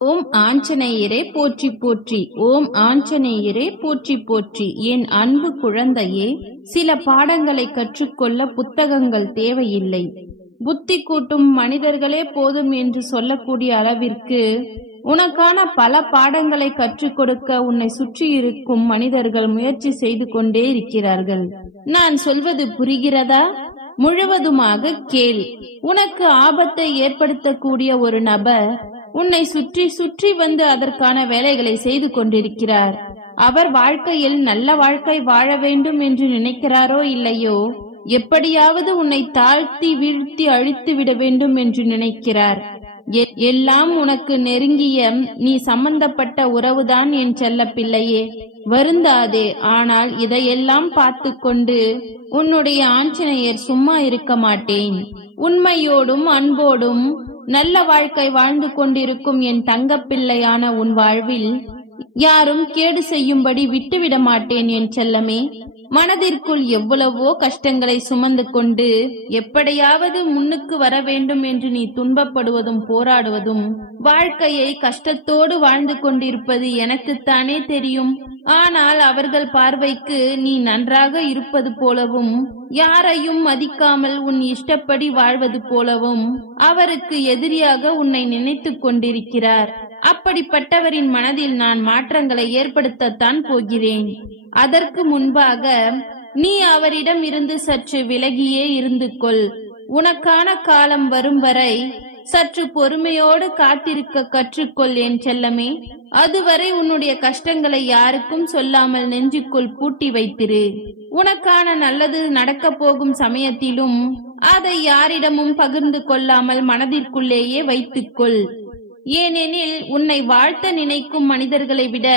ஓம் ஆஞ்சநேயரே போற்றி போற்றி. ஓம் ஆஞ்சநேயரே போற்றி போற்றி. என் அன்பு குழந்தையே சில பாடங்களை கற்றுக்கொள்ள புத்தகங்கள் தேவையில்லை. புத்தி கூட்டும் மனிதர்களே போதும் என்று சொல்லக்கூடிய அளவிற்கு உனக்கான பல பாடங்களை கற்றுக் கொடுக்க உன்னை சுற்றி இருக்கும் மனிதர்கள் முயற்சி செய்து கொண்டே இருக்கிறார்கள். நான் சொல்வது புரிகிறதா? முழுவதுமாக கேள். உனக்கு ஆபத்தை ஏற்படுத்தக்கூடிய ஒரு நபர் உன்னை சுற்றி சுற்றி வந்து அதற்கான வேலைகளை செய்து கொண்டிருக்கிறார். அவர் வாழ்க்கையில் நல்ல வாழ்க்கை வாழ வேண்டும் என்று நினைக்கிறாரோ இல்லையோ? எப்படியாவது உன்னை தாழ்த்தி வீழ்த்தி அழித்து விட வேண்டும் என்று நினைக்கிறார். எல்லாம் உனக்கு நெருங்கிய நீ சம்பந்தப்பட்ட உறவுதான் என் செல்ல பிள்ளையே வருந்தாதே ஆனால் இதையெல்லாம் பார்த்து கொண்டு உன்னுடைய ஆஞ்சநேயர் சும்மா இருக்க மாட்டேன். உண்மையோடும் அன்போடும் நல்ல வாழ்க்கை வாழ்ந்து கொண்டிருக்கும் என் தங்கப்பிள்ளையான உன் வாழ்வில் யாரும் கேடு செய்யும்படி விட்டுவிட மாட்டேன் என் செல்லமே. மனதிற்குள் எவ்வளவோ கஷ்டங்களை சுமந்து கொண்டு எப்படியாவது முன்னுக்கு வர வேண்டும் என்று நீ துன்பப்படுவதும் போராடுவதும் வாழ்க்கையை கஷ்டத்தோடு வாழ்ந்து கொண்டிருப்பது எனக்குத்தானே தெரியும். ஆனால் அவர்கள் பார்வைக்கு நீ நன்றாக இருப்பது போலவும் யாரையும் மதிக்காமல் உன் இஷ்டப்படி வாழ்வது போலவும் அவருக்கு எதிரியாக உன்னை நினைத்துக் கொண்டிருக்கிறார். அப்படிப்பட்டவரின் மனதில் நான் மாற்றங்களை ஏற்படுத்தத்தான் போகிறேன். அதற்கு முன்பாக நீ அவரிடம் இருந்து சற்று விலகியே இருந்து கொள். உனக்கான காலம் வரும் வரை சற்று பொறுமையோடு காத்திருக்க கற்றுக்கொள் என் செல்லமே. அதுவரை உன்னுடைய கஷ்டங்களை யாருக்கும் சொல்லாமல் நெஞ்சுக்குள் பூட்டி வைத்திரு. உனக்கான நல்லது நடக்கப் போகும் சமயத்திலும் அதை யாரிடமும் பகிர்ந்து கொள்ளாமல் மனதிற்குள்ளேயே வைத்துக்கொள். ஏனெனில் உன்னை வாழ்த்த நினைக்கும் மனிதர்களை விட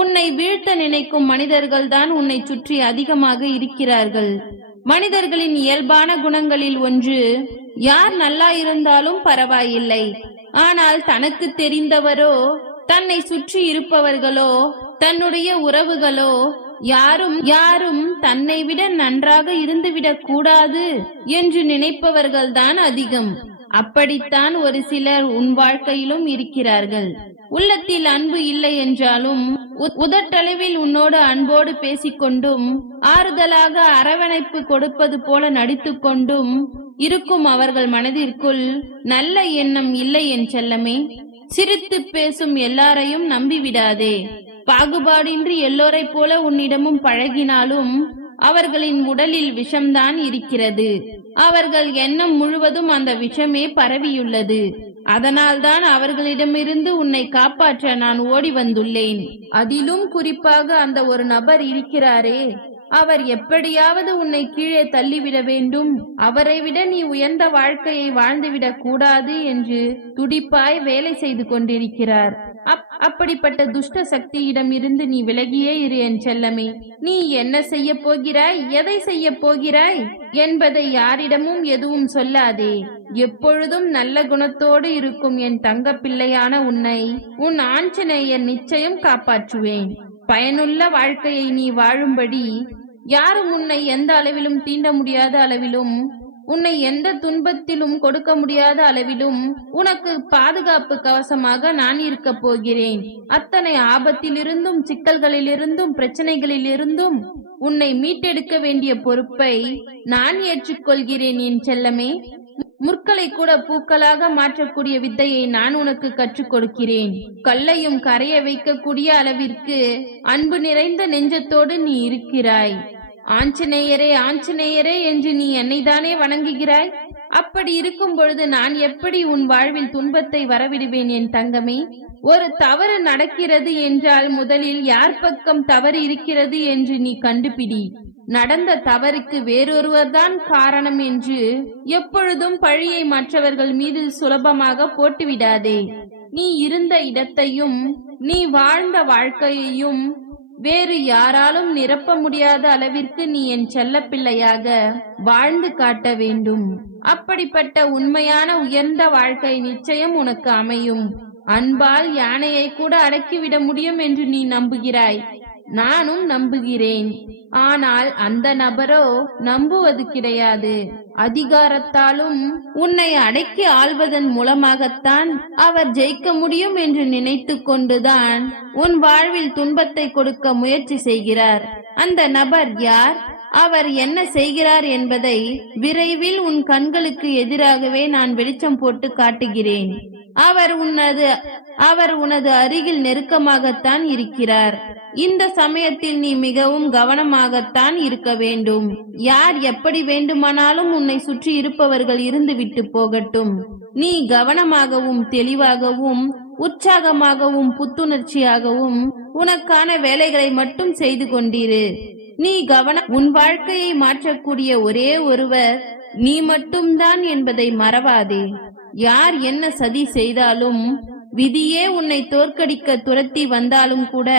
உன்னை வீழ்த்த நினைக்கும் மனிதர்கள் தான் உன்னை சுற்றி அதிகமாக இருக்கிறார்கள். மனிதர்களின் இயல்பான குணங்களில் ஒன்று யார் நல்லா இருந்தாலும் பரவாயில்லை. ஆனால் தனக்கு தெரிந்தவரோ தன்னை சுற்றி இருப்பவர்களோ தன்னுடைய உறவுகளோ யாரும் யாரும் தன்னை விட நன்றாக இருந்துவிடக் கூடாது என்று நினைப்பவர்கள்தான் அதிகம். அப்படித்தான் ஒரு சிலர் உன் வாழ்க்கையிலும் இருக்கிறார்கள். உள்ளத்தில் அன்பு இல்லை என்றாலும் உ- உதட்டளவில் உன்னோடு அன்போடு பேசிக்கொண்டும் ஆறுதலாக அரவணைப்பு கொடுப்பது போல நடித்துக் கொண்டும் இருக்கும் அவர்கள் மனதிற்குள் நல்ல எண்ணம் இல்லை என் செல்லமே. சிரித்து பேசும் எல்லாரையும் நம்பிவிடாதே. பாகுபாடின்றி எல்லோரைப் போல உன்னிடமும் பழகினாலும் அவர்களின் உடலில் விஷம்தான் இருக்கிறது. அவர்கள் எண்ணம் முழுவதும் அந்த விஷமே பரவியுள்ளது. அதனால்தான் அவர்களிடமிருந்து உன்னை காப்பாற்ற நான் ஓடி வந்துள்ளேன் அதிலும் குறிப்பாக அந்த ஒரு நபர் இருக்கிறாரே. அவர் எப்படியாவது உன்னை கீழே தள்ளிவிட வேண்டும். அவரை விட நீ உயர்ந்த வாழ்க்கையை வாழ்ந்துவிடக் கூடாது என்று துடிப்பாய் வேலை செய்து கொண்டிருக்கிறார். அப்- அப்படிப்பட்ட துஷ்ட சக்தியிடம் இருந்து நீ விலகியே இரு என் செல்லமே. நீ என்ன செய்ய போகிறாய்? எதை செய்ய போகிறாய்? என்பதை யாரிடமும் எதுவும் சொல்லாதே. எப்பொழுதும் நல்ல குணத்தோடு இருக்கும் என் தங்க பிள்ளையான உன்னை உன் ஆஞ்சநேயர் நிச்சயம் காப்பாற்றுவேன். பயனுள்ள வாழ்க்கையை நீ வாழும்படி யாரும் உன்னை எந்த அளவிலும் தீண்ட முடியாத அளவிலும் உன்னை எந்த துன்பத்திலும் கொடுக்க முடியாத அளவிலும் உனக்கு பாதுகாப்பு கவசமாக நான் இருக்கப் போகிறேன். அத்தனை ஆபத்திலிருந்தும் சிக்கல்களிலிருந்தும் பிரச்சனைகளிலிருந்தும் உன்னை மீட்டெடுக்க வேண்டிய பொறுப்பை நான் ஏற்றுக்கொள்கிறேன் என் செல்லமே. முற்களை கூட பூக்களாக மாற்றக்கூடிய வித்தையை நான் உனக்கு கற்றுக் கொடுக்கிறேன். கல்லையும் கரைய வைக்கக்கூடிய அளவிற்கு அன்பு நிறைந்த நெஞ்சத்தோடு நீ இருக்கிறாய். ஆஞ்சநேயரே ஆஞ்சநேயரே என்று நீ என்னைதானே வணங்குகிறாய்? அப்படி இருக்கும் பொழுது நான் எப்படி உன் வாழ்வில் துன்பத்தை வரவிடுவேன் என் தங்கமே? ஒரு தவறு நடக்கிறது என்றால் முதலில் யார் பக்கம் தவறு இருக்கிறது என்று நீ கண்டுபிடி. நடந்த தவறுக்கு வேறொருவர்தான் காரணம் என்று எப்பொழுதும் பழியை மற்றவர்கள் மீது சுலபமாக போட்டுவிடாதே. நீ இருந்த இடத்தையும் நீ வாழ்ந்த வாழ்க்கையையும் வேறு யாராலும் நிரப்ப முடியாத அளவிற்கு நீ என் செல்லப்பிள்ளையாக வாழ்ந்து காட்ட வேண்டும். அப்படிப்பட்ட உண்மையான உயர்ந்த வாழ்க்கை நிச்சயம் உனக்கு அமையும். அன்பால் யானையை கூட அடக்கிவிட முடியும் என்று நீ நம்புகிறாய். நானும் நம்புகிறேன். ஆனால் அந்த நபரோ நம்புவது கிடையாது. அதிகாரத்தாலும் உன்னை அடக்கி ஆள்வதன் மூலமாகத்தான் அவர் ஜெயிக்க முடியும் என்று நினைத்து கொண்டுதான் உன் வாழ்வில் துன்பத்தை கொடுக்க முயற்சி செய்கிறார். அந்த நபர் யார்? அவர் என்ன செய்கிறார் என்பதை விரைவில் உன் கண்களுக்கு எதிராகவே நான் வெளிச்சம் போட்டு காட்டுகிறேன். அவர் உனது அவர் உனது அருகில் நெருக்கமாகத்தான் இருக்கிறார். இந்த சமயத்தில் நீ மிகவும் கவனமாகத்தான் இருக்க வேண்டும். யார் எப்படி வேண்டுமானாலும் உன்னை சுற்றி இருப்பவர்கள் இருந்து விட்டு போகட்டும். நீ கவனமாகவும் தெளிவாகவும் உற்சாகமாகவும் புத்துணர்ச்சியாகவும் உனக்கான வேலைகளை மட்டும் செய்து கொண்டிரு. நீ கவனம் உன் வாழ்க்கையை மாற்றக்கூடிய ஒரே ஒருவர் நீ மட்டும்தான் என்பதை மறவாதே. யார் என்ன சதி செய்தாலும் விதியே உன்னை தோற்கடிக்க துரத்தி வந்தாலும் கூட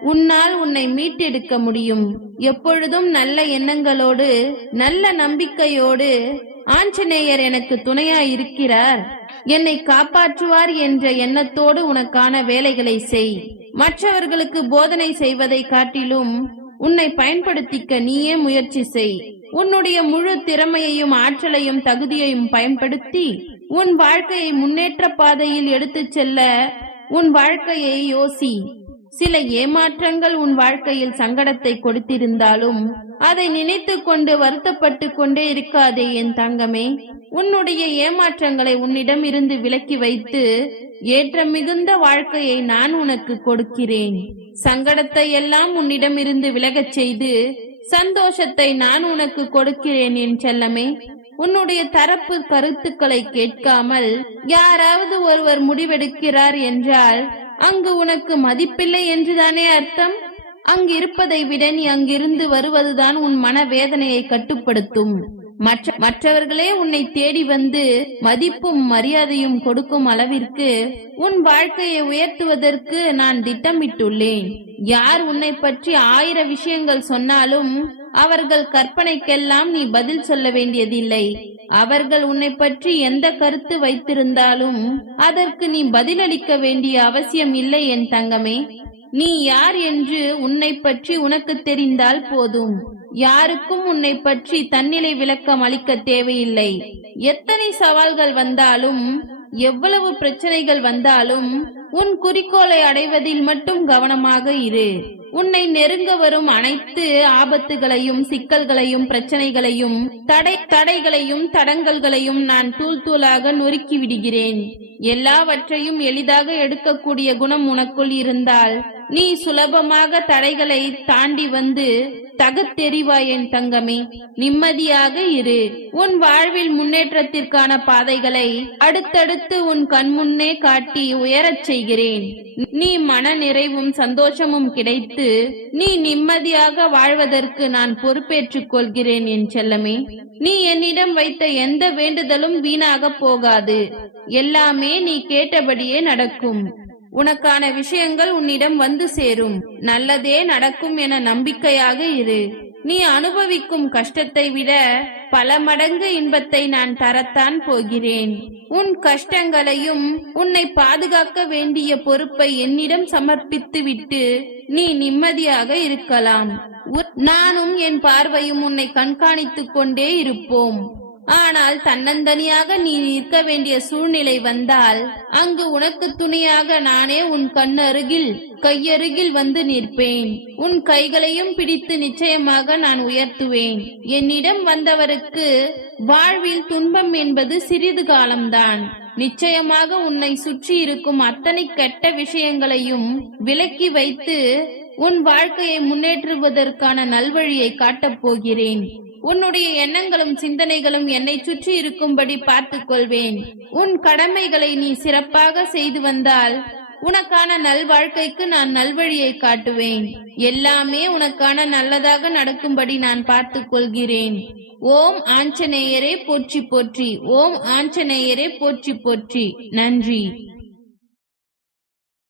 உன்னால் உன்னை மீட்டெடுக்க முடியும். எப்பொழுதும் நல்ல எண்ணங்களோடு நல்ல நம்பிக்கையோடு ஆஞ்சநேயர் எனக்கு துணையா இருக்கிறார் என்னை காப்பாற்றுவார் என்ற எண்ணத்தோடு உனக்கான வேலைகளை செய். மற்றவர்களுக்கு போதனை செய்வதை காட்டிலும் உன்னை பயன்படுத்திக்க நீயே முயற்சி செய். உன்னுடைய முழு திறமையையும் ஆற்றலையும் தகுதியையும் பயன்படுத்தி உன் வாழ்க்கையை முன்னேற்ற பாதையில் எடுத்துச் செல்ல உன் வாழ்க்கையை யோசி. சில ஏமாற்றங்கள் உன் வாழ்க்கையில் சங்கடத்தை கொடுத்திருந்தாலும் அதை நினைத்து கொண்டு வருத்தப்பட்டு கொண்டே இருக்காதே என் தங்கமே. உன்னுடைய ஏமாற்றங்களை உன்னிடம் இருந்து விலக்கி வைத்து ஏற்ற மிகுந்த வாழ்க்கையை நான் உனக்கு கொடுக்கிறேன். சங்கடத்தை எல்லாம் உன்னிடம் இருந்து விலகச் செய்து சந்தோஷத்தை நான் உனக்கு கொடுக்கிறேன் என் செல்லமே. உன்னுடைய தரப்பு கருத்துக்களை கேட்காமல் யாராவது ஒருவர் முடிவெடுக்கிறார் என்றால் அங்கு உனக்கு மதிப்பில்லை என்றுதானே அர்த்தம்? அங்கு இருப்பதை விட நீ அங்கிருந்து வருவதுதான் உன் மனவேதனையை கட்டுப்படுத்தும். மற்றவர்களே உன்னை தேடி வந்து மதிப்பும் மரியாதையும் கொடுக்கும் அளவிற்கு உன் வாழ்க்கையை உயர்த்துவதற்கு நான் திட்டமிட்டுள்ளேன். யார் உன்னை பற்றி ஆயிர விஷயங்கள் சொன்னாலும் அவர்கள் கற்பனைக்கெல்லாம் நீ பதில் சொல்ல வேண்டியதில்லை. அவர்கள் உன்னை பற்றி எந்த கருத்து வைத்திருந்தாலும் அதற்கு நீ பதிலளிக்க வேண்டிய அவசியம் இல்லை என் தங்கமே. நீ யார் என்று உன்னை பற்றி உனக்கு தெரிந்தால் போதும். யாருக்கும் உன்னை பற்றி தன்னிலை விளக்கம் அளிக்க தேவையில்லை. எத்தனை சவால்கள் வந்தாலும் எவ்வளவு பிரச்சனைகள் வந்தாலும் உன் குறிக்கோளை அடைவதில் மட்டும் கவனமாக இரு. உன்னை நெருங்க வரும் அனைத்து ஆபத்துகளையும் சிக்கல்களையும் பிரச்சனைகளையும் தடை தடைகளையும் தடங்கல்களையும் நான் தூள் தூளாக நொறுக்கி விடுகிறேன். எல்லாவற்றையும் எளிதாக எடுக்கக்கூடிய குணம் உனக்குள் இருந்தால் நீ சுலபமாக தடைகளை தாண்டி வந்து தகத்தெறிவாய் என் தங்கமே நிம்மதியாக இரு. உன் வாழ்வில் முன்னேற்றத்திற்கான பாதைகளை அடுத்தடுத்து உன் கண்முன்னே காட்டி உயரச் செய்கிறேன். நீ மன நிறைவும் சந்தோஷமும் கிடைத்து நீ நிம்மதியாக வாழ்வதற்கு நான் பொறுப்பேற்றுக் கொள்கிறேன் என் செல்லமே. நீ என்னிடம் வைத்த எந்த வேண்டுதலும் வீணாக போகாது. எல்லாமே நீ கேட்டபடியே நடக்கும். உனக்கான விஷயங்கள் உன்னிடம் வந்து சேரும். நல்லதே நடக்கும் என நம்பிக்கையாக இரு. நீ அனுபவிக்கும் கஷ்டத்தை விட பல மடங்கு இன்பத்தை நான் தரத்தான் போகிறேன். உன் கஷ்டங்களையும் உன்னை பாதுகாக்க வேண்டிய பொறுப்பை என்னிடம் சமர்ப்பித்து விட்டு நீ நிம்மதியாக இருக்கலாம். உ- நானும் என் பார்வையும் உன்னை கண்காணித்துக் கொண்டே இருப்போம். ஆனால் தன்னந்தனியாக நீ நிற்க வேண்டிய சூழ்நிலை வந்தால் அங்கு உனக்கு துணையாக நானே உன் கண்ணருகில் கையருகில் வந்து நிற்பேன். உன் கைகளையும் பிடித்து நிச்சயமாக நான் உயர்த்துவேன். என்னிடம் வந்தவருக்கு வாழ்வில் துன்பம் என்பது சிறிது காலம்தான். நிச்சயமாக உன்னை சுற்றி இருக்கும் அத்தனை கெட்ட விஷயங்களையும் விலக்கி வைத்து உன் வாழ்க்கையை முன்னேற்றுவதற்கான நல்வழியை காட்டப் போகிறேன். உன்னுடைய எண்ணங்களும் சிந்தனைகளும் என்னை சுற்றி இருக்கும்படி பார்த்துக் கொள்வேன். உன் கடமைகளை நீ சிறப்பாக செய்து வந்தால் உனக்கான நல்வாழ்க்கைக்கு நான் நல்வழியை காட்டுவேன். எல்லாமே உனக்கான நல்லதாக நடக்கும்படி நான் பார்த்துக் கொள்கிறேன். ஓம் ஆஞ்சநேயரே போற்றி போற்றி ஓம் ஆஞ்சநேயரே போற்றி போற்றி. நன்றி.